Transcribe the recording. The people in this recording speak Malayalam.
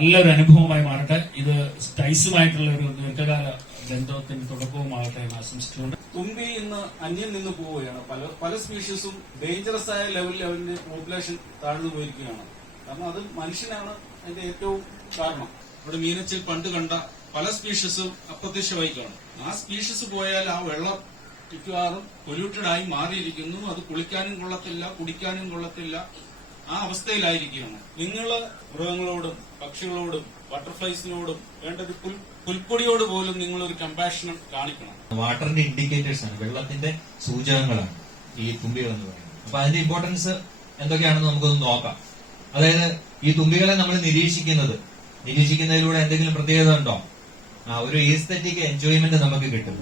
നല്ലൊരു അനുഭവമായി മാറട്ടെ. ഇത് ടൈസുമായിട്ടുള്ള ഒരു ദീർഘകാല ബന്ധത്തിന് തുടക്കവുമാകട്ടെ എന്ന് ആശംസിച്ചുകൊണ്ട് തുമ്പി ഇന്ന് അന്യം നിന്ന് പോവുകയാണ്. പല സ്പീഷീസും ഡേഞ്ചറസ് ആയ ലെവലിൽ അവന്റെ പോപ്പുലേഷൻ താഴ്ന്നു പോയിരിക്കുകയാണ്. കാരണം അത് മനുഷ്യനാണ് അതിന്റെ ഏറ്റവും കാരണം. ഇവിടെ മീനച്ചിൽ പണ്ട് കണ്ട പല സ്പീഷീസും അപ്രത്യക്ഷമായി കാണും. ആ സ്പീഷീസ് പോയാൽ ആ വെള്ളം മിക്കവാറും പൊല്യൂട്ടഡ് ആയി മാറിയിരിക്കുന്നു. അത് കുളിക്കാനും കൊള്ളത്തില്ല, കുടിക്കാനും കൊള്ളത്തില്ല. ആ അവസ്ഥയിലായിരിക്കുകയാണ്. നിങ്ങള് മൃഗങ്ങളോടും പക്ഷികളോടും ബട്ടർഫ്ലൈസിനോടും വേണ്ട ഒരു പുൽപ്പൊടിയോട് പോലും നിങ്ങളൊരു കമ്പാഷനും കാണിക്കണം. വാട്ടറിന്റെ ഇൻഡിക്കേറ്റേഴ്സ് ആണ്, വെള്ളത്തിന്റെ സൂചകങ്ങളാണ് ഈ തുമ്പികൾ എന്ന് പറയുന്നത്. അപ്പൊ അതിന്റെ ഇമ്പോർട്ടൻസ് എന്തൊക്കെയാണെന്ന് നമുക്കൊന്ന് നോക്കാം. അതായത് ഈ തുമ്പികളെ നമ്മൾ നിരീക്ഷിക്കുന്നതിലൂടെ എന്തെങ്കിലും പ്രത്യേകത ഉണ്ടോ? ഒരു ഈസ്തെറ്റിക് എൻജോയ്മെന്റ് നമുക്ക് കിട്ടും.